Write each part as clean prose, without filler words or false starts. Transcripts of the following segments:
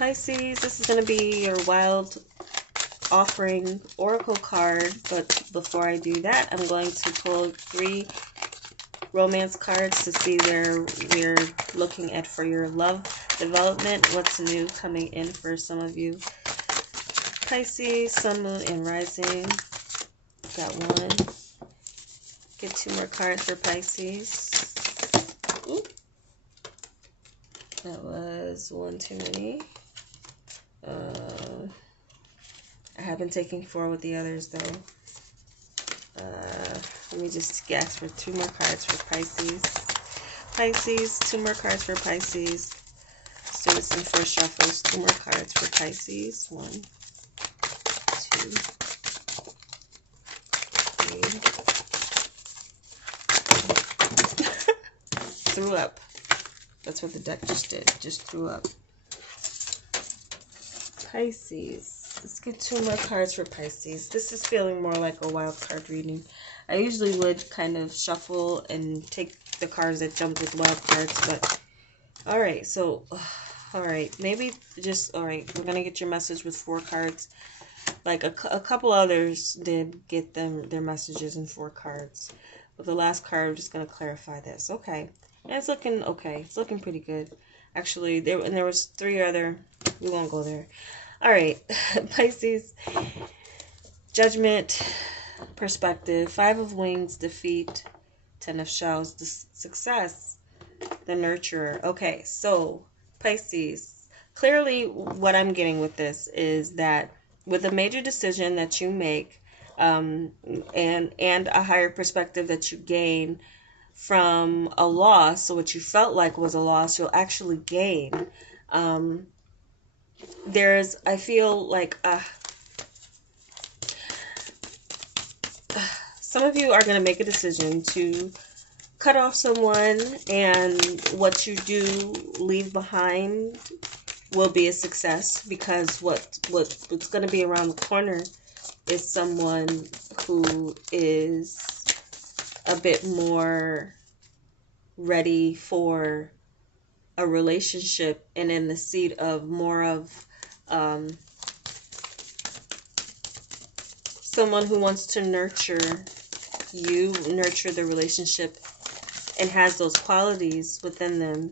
Pisces, this is going to be your wild offering oracle card, but before I do that, I'm going to pull 3 romance cards to see where we're looking at for your love development. What's new coming in for some of you? Pisces, Sun, Moon, and Rising. Got 1. Get 2 more cards for Pisces. Ooh. That was 1 too many. I have been taking 4 with the others though. Let me just guess for 2 more cards for Pisces. Pisces, 2 more cards for Pisces. Let's do this in 4 shuffles. 2 more cards for Pisces. 1, 2, 3. Threw up. That's what the deck just did. Just threw up. Pisces. Let's get 2 more cards for Pisces. This is feeling more like a wild card reading. I usually would kind of shuffle and take the cards that jumped with wild cards, but alright, so alright, maybe just alright, we're gonna get your message with 4 cards. Like a couple others did get their messages in 4 cards. With the last card, I'm just gonna clarify this. Okay. And it's looking okay. It's looking pretty good. Actually, there was 3 other, we won't go there. All right, Pisces, Judgment, Perspective, 5 of Wings, Defeat, 10 of Shells, the Success, the Nurturer. Okay, so Pisces, clearly what I'm getting with this is that with a major decision that you make, and a higher perspective that you gain from a loss, so what you felt like was a loss, you'll actually gain. I feel like some of you are going to make a decision to cut off someone, and what you do leave behind will be a success, because what's going to be around the corner is someone who is a bit more ready for a relationship and in the seat of more of someone who wants to nurture you, nurture the relationship, and has those qualities within them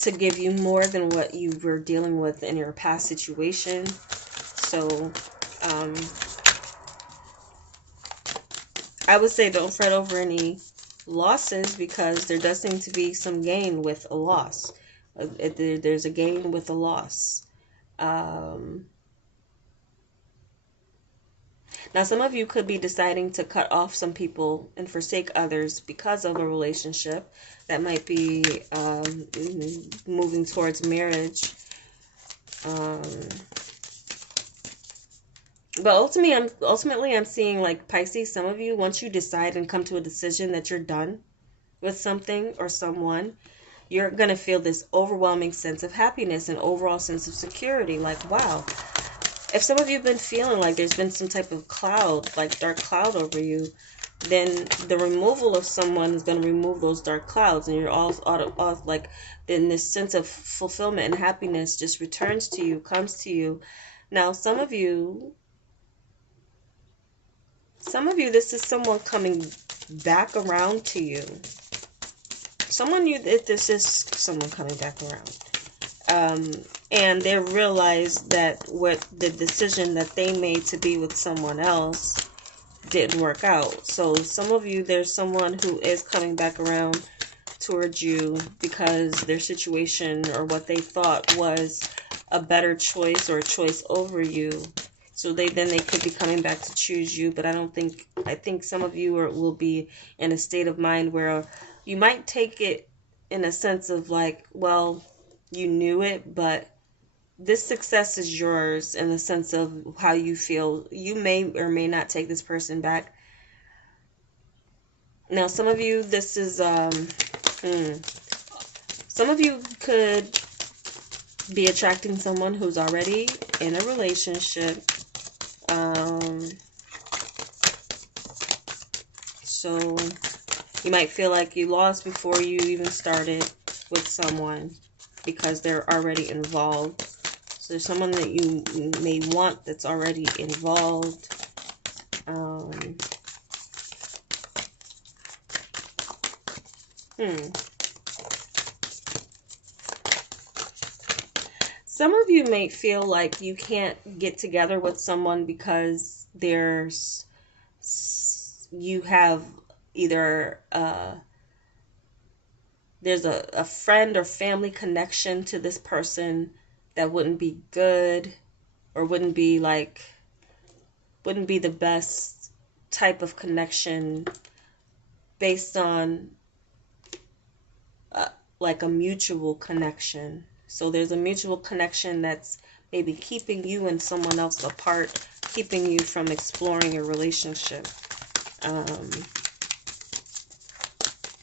to give you more than what you were dealing with in your past situation. So I would say don't fret over any losses, because there does seem to be some gain with a loss. There's a gain with a loss. Now, some of you could be deciding to cut off some people and forsake others because of a relationship that might be moving towards marriage. But ultimately, I'm seeing, like, Pisces, some of you, once you decide and come to a decision that you're done with something or someone, you're going to feel this overwhelming sense of happiness and overall sense of security. Like, wow. If some of you have been feeling like there's been some type of cloud, like dark cloud over you, then the removal of someone is going to remove those dark clouds, and you're all like, then this sense of fulfillment and happiness just returns to you, comes to you. Now, some of you, this is someone coming back around to you. This is someone coming back around. And they realize that what the decision that they made to be with someone else didn't work out. So some of you, there's someone who is coming back around towards you because their situation or what they thought was a better choice or a choice over you. So they could be coming back to choose you. But I think some of you will be in a state of mind where you might take it in a sense of like, well, you knew it, but this success is yours in the sense of how you feel. You may or may not take this person back. Now, some of you, this is, some of you could be attracting someone who's already in a relationship. So you might feel like you lost before you even started with someone. because they're already involved. So there's someone that you may want that's already involved. Some of you may feel like you can't get together with someone because you have either there's a friend or family connection to this person that wouldn't be good, or wouldn't be the best type of connection based on like a mutual connection. So there's a mutual connection that's maybe keeping you and someone else apart, keeping you from exploring your relationship.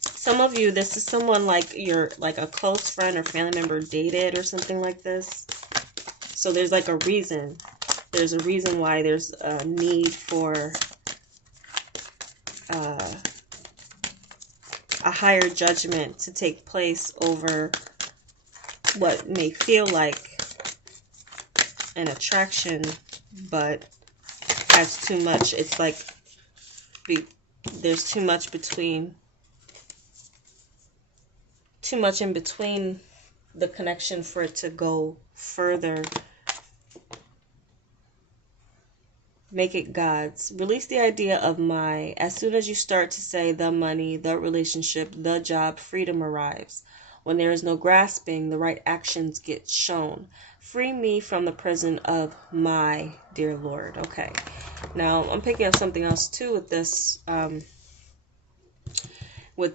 Some of you, this is someone like you're like a close friend or family member dated or something like this. So there's like a reason. There's a reason why there's a need for a higher judgment to take place over what may feel like an attraction, but has too much. It's like there's too much in between the connection for it to go further. Make it God's. Release the idea of my. As soon as you start to say the money, the relationship, the job, freedom arrives. When there is no grasping, the right actions get shown. Free me from the prison of my dear Lord. Okay. Now, I'm picking up something else too with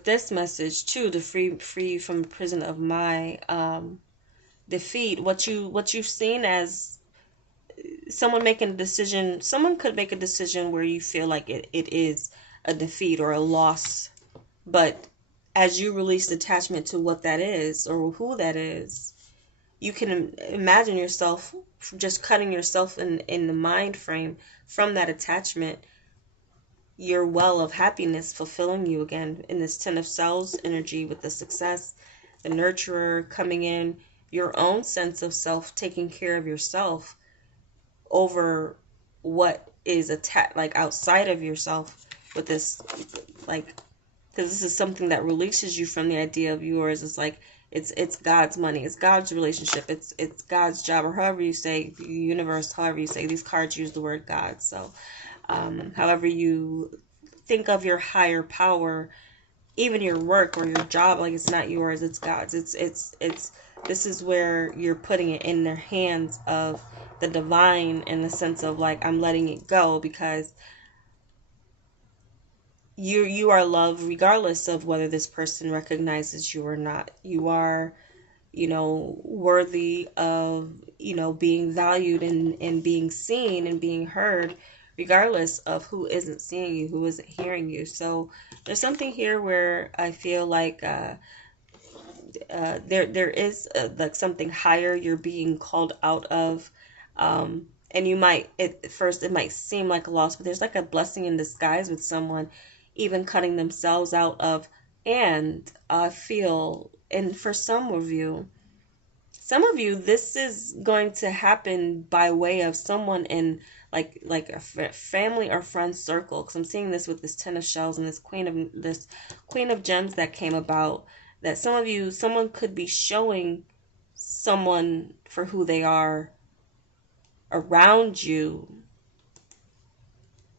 this message too, to free you from the prison of my defeat. What you've seen as someone making a decision. Someone could make a decision where you feel like it is a defeat or a loss, but as you release attachment to what that is or who that is, you can imagine yourself just cutting yourself in the mind frame from that attachment. Your well of happiness fulfilling you again in this 10 of Swords energy, with the success, the nurturer coming in, your own sense of self, taking care of yourself over what is like outside of yourself, with this, like, because this is something that releases you from the idea of yours. It's like it's God's money, it's God's relationship, it's God's job, or however you say, the universe, however you say. These cards use the word God, so however you think of your higher power, even your work or your job, like it's not yours, it's God's. It's this is where you're putting it in their hands of the divine, in the sense of like, I'm letting it go because you are loved regardless of whether this person recognizes you or not. You are, worthy of, being valued and being seen and being heard, regardless of who isn't seeing you, who isn't hearing you. So there's something here where I feel like there is like something higher you're being called out of, and you might, at first it might seem like a loss, but there's like a blessing in disguise with someone even cutting themselves out of. And I feel, and for some of you, this is going to happen by way of someone in like a family or friend circle, because I'm seeing this with this 10 of Shells and this Queen of Gems that came about, that someone could be showing someone for who they are around you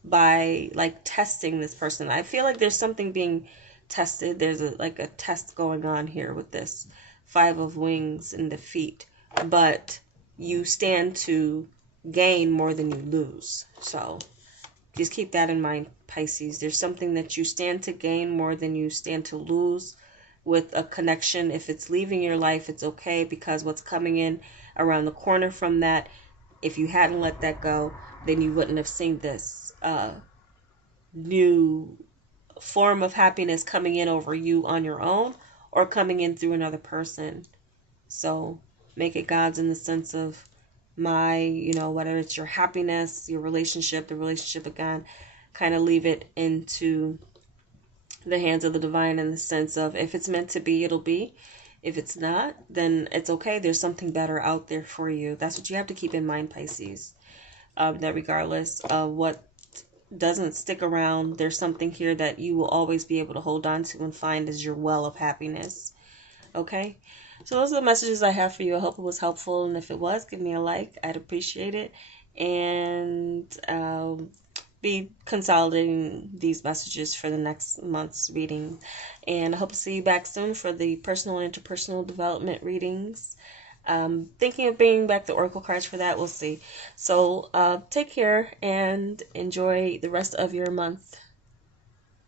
by like testing this person. I feel like there's something being tested. There's a test going on here with this 5 of Wings and the feet, but you stand to gain more than you lose. So just keep that in mind, Pisces. There's something that you stand to gain more than you stand to lose with a connection. If it's leaving your life, it's okay, because what's coming in around the corner from that, if you hadn't let that go, then you wouldn't have seen this new form of happiness coming in over you on your own, or coming in through another person. So make it God's, in the sense of my, whether it's your happiness, your relationship, the relationship again, kind of leave it into the hands of the divine, in the sense of, if it's meant to be, it'll be. If it's not, then it's okay. There's something better out there for you. That's what you have to keep in mind, Pisces. That regardless of what doesn't stick around, there's something here that you will always be able to hold on to and find as your well of happiness. Okay? So those are the messages I have for you. I hope it was helpful. And if it was, give me a like. I'd appreciate it. And be consolidating these messages for the next month's reading. And I hope to see you back soon for the personal and interpersonal development readings. Thinking of bringing back the oracle cards for that. We'll see. So take care and enjoy the rest of your month.